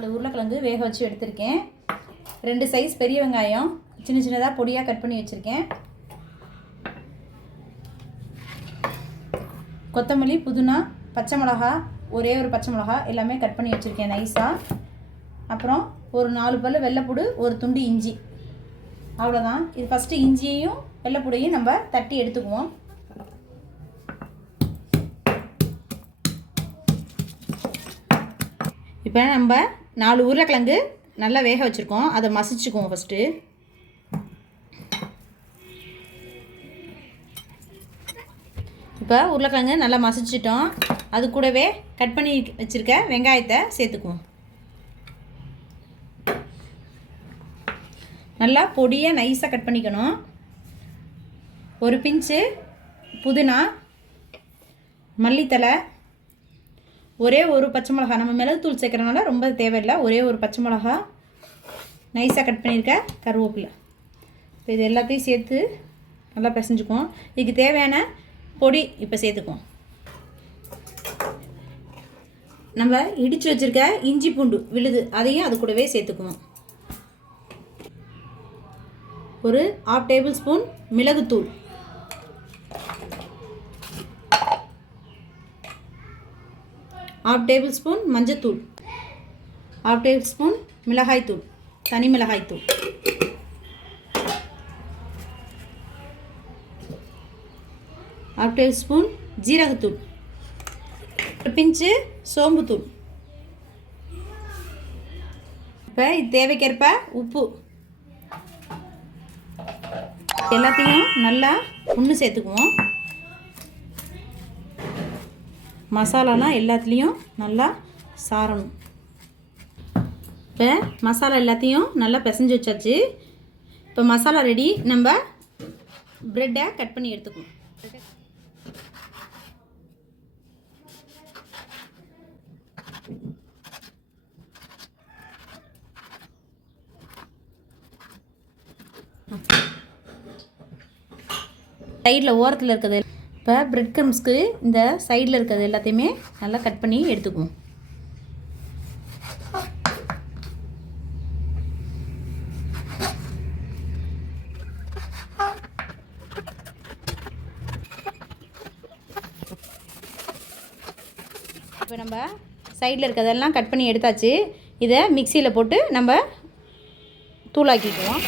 4 உருளைக்கிழங்கு வேக வச்சு எடுத்திருக்கேன். 2 சைஸ் பெரிய வெங்காயம் சின்ன சின்னதாக பொடியாக கட் பண்ணி வச்சுருக்கேன். கொத்தமல்லி, புதினா, பச்சை மிளகா, ஒரே ஒரு பச்சை மிளகா எல்லாமே கட் பண்ணி வச்சுருக்கேன் நைஸாக. அப்புறம் ஒரு 4 பல் வெள்ளைப்பூடு, ஒரு துண்டு இஞ்சி, அவ்வளோதான். இது ஃபஸ்ட்டு இஞ்சியையும் வெள்ளைப்பூடையும் நம்ம தட்டி எடுத்துக்குவோம். இப்போ நம்ம 4 உருளைக்கிழங்கு நல்லா வேக வச்சுருக்கோம், அதை மசிச்சுக்குவோம் ஃபஸ்ட்டு. இப்போ உருளைக்கிழங்கு நல்லா மசிச்சிட்டோம். அது கூடவே கட் பண்ணி வச்சுருக்க வெங்காயத்தை சேர்த்துக்குவோம். நல்லா பொடியாக நைஸாக கட் பண்ணிக்கணும். ஒரு பிஞ்சு புதினா, மல்லித்தலை, ஒரே ஒரு பச்சை மிளகா. நம்ம மிளகுத்தூள் சேர்க்குறதுனால ரொம்ப தேவையில்லை. ஒரே ஒரு பச்சை மிளகா, நைஸாக கட் பண்ணியிருக்க கருவேப்பிலை. இப்போ இது எல்லாத்தையும் சேர்த்து நல்லா பிசைஞ்சுக்குவோம். இதுக்கு தேவையான பொடி இப்போ சேர்த்துக்குவோம். நம்ம இடித்து வச்சுருக்க இஞ்சி பூண்டு விழுது அதையும் அது கூடவே சேர்த்துக்குவோம். ஒரு 1/2 டேபிள் ஸ்பூன் மிளகுத்தூள், ½ டேபிள் ஸ்பூன் மஞ்சத்தூள், ½ டேபிள் ஸ்பூன் மிளகாய்த்தூள், தனி மிளகாய்த்தூள், ½ டேபிள் ஸ்பூன் ஜீரகத்தூள், ஒரு பிஞ்சு சோம்புத்தூள். இப்போ தேவைக்கேற்ப உப்பு எல்லாத்தையும் நல்லா ஒன்று சேர்த்துக்குவோம். மசாலாலாம் எல்லாத்துலேயும் நல்லா சாரணும். இப்போ மசாலா எல்லாத்தையும் நல்லா பிசைஞ்சு வச்சாச்சு. இப்போ மசாலா ரெடி. நம்ம ப்ரெட்டை கட் பண்ணி எடுத்துக்குவோம். சைடில் ஓரத்தில் இருக்கிறது இப்போ பிரெட் க்ரம்ஸ்க்கு இந்த சைடில் இருக்கிறது எல்லாத்தையுமே நல்லா கட் பண்ணி எடுத்துக்குவோம். இப்போ நம்ம சைடில் இருக்கிறதெல்லாம் கட் பண்ணி எடுத்தாச்சு. இதை மிக்சியில் போட்டு நம்ம தூளாக்கிக்குவோம்.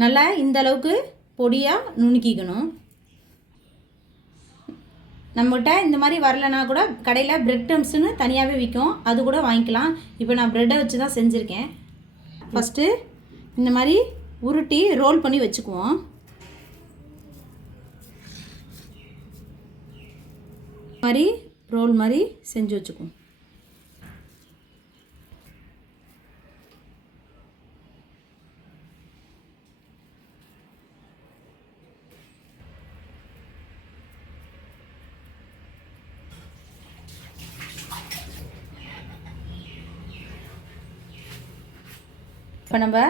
நல்லா இந்த அளவுக்கு பொடியாக நுணுக்கிக்கணும். நம்மகிட்ட இந்த மாதிரி வரலைன்னா கூட கடையில் பிரெட் க்ரம்ஸ்னு தனியாகவே விற்கும், அது கூட வாங்கிக்கலாம். இப்போ நான் ப்ரெட்டை வச்சு தான் செஞ்சுருக்கேன். ஃபஸ்ட்டு இந்த மாதிரி உருட்டி ரோல் பண்ணி வச்சுக்குவோம். மாதிரி ரோல் மாதிரி செஞ்சு வச்சுக்குவோம். இப்போ நம்ம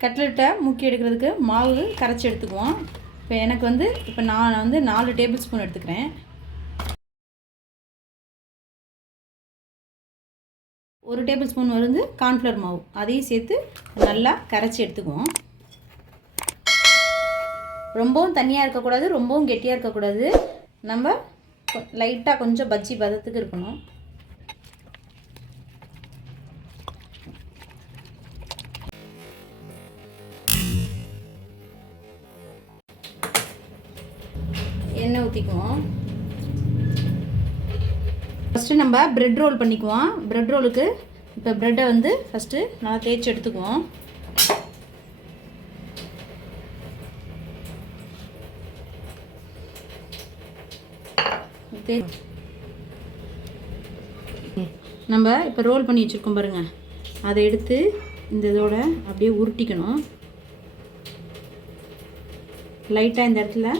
கட்லெட்டை முக்கி எடுக்கிறதுக்கு மாவு கரைச்சி எடுத்துக்குவோம். இப்போ எனக்கு இப்போ நான் 4 டேபிள் ஸ்பூன் எடுத்துக்கிறேன். 1 டேபிள் ஸ்பூன் கார்ன்ஃப்ளவர் மாவு, அதையும் சேர்த்து நல்லா கரைச்சி எடுத்துக்குவோம். ரொம்பவும் தண்ணியாக இருக்கக்கூடாது, ரொம்பவும் கெட்டியாக இருக்கக்கூடாது. நம்ம லைட்டாக கொஞ்சம் பஜ்ஜி பதத்துக்கு இருக்கணும். எண்ணெய் ஊற்றிக்குவோம். ஃபஸ்ட்டு நம்ம ப்ரெட் ரோல் பண்ணிக்குவோம். ப்ரெட் ரோலுக்கு இப்போ ப்ரெட்டை ஃபஸ்ட்டு நல்லா தேய்ச்சி எடுத்துக்குவோம். நம்ம இப்போ ரோல் பண்ணி வச்சுருக்கோம் பாருங்கள், அதை எடுத்து இந்த இதோட அப்படியே உருட்டிக்கணும். லைட்டாக இந்த இடத்துல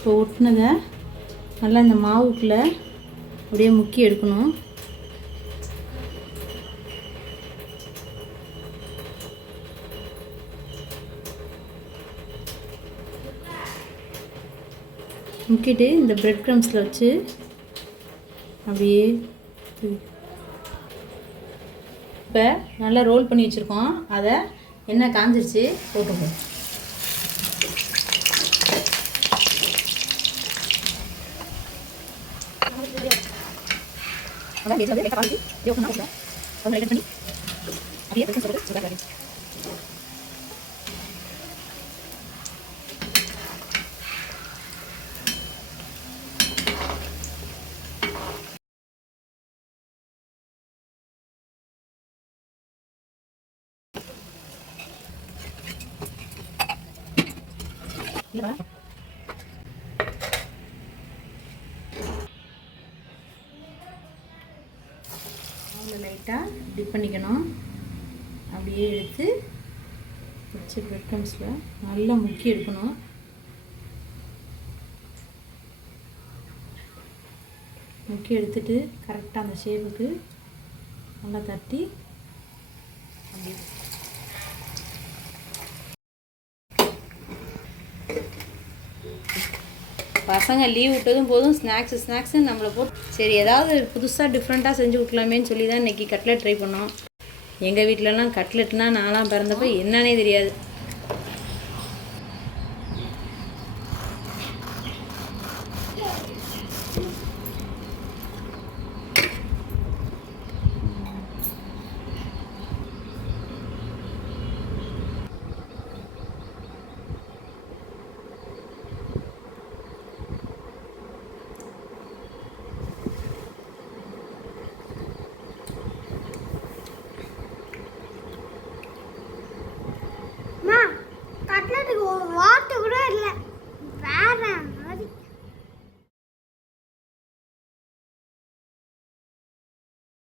இப்போ ஒட்டினதை நல்லா இந்த மாவுக்குள்ளே அப்படியே முக்கி எடுக்கணும். முக்கிட்டு இந்த பிரெட் க்ரம்ஸில் வச்சு அப்படியே இப்போ நல்லா ரோல் பண்ணி வச்சுருக்கோம். அதை எண்ணெய் காஞ்சிருச்சு, போட்டுப்போம். லைட்டாக டிப் பண்ணிக்கணும். அப்படியே எடுத்து வச்ச பிரெட் க்ரம்ஸில் நல்லா முக்கி எடுக்கணும். முக்கி எடுத்துட்டு கரெக்டாக அந்த ஷேப்புக்கு நல்லா தட்டி அப்படி பசங்க லீவ் விட்டதும் போதும் ஸ்நாக்ஸு நம்மளை போட்டு சரி ஏதாவது புதுசாக டிஃப்ரெண்ட்டாக செஞ்சு விட்லாமேன்னு சொல்லி தான் இன்றைக்கி கட்லெட் ட்ரை பண்ணோம். எங்கள் வீட்டிலலாம் கட்லெட்னால் நான்லாம் பிறந்தப்போ என்னன்னே தெரியாது.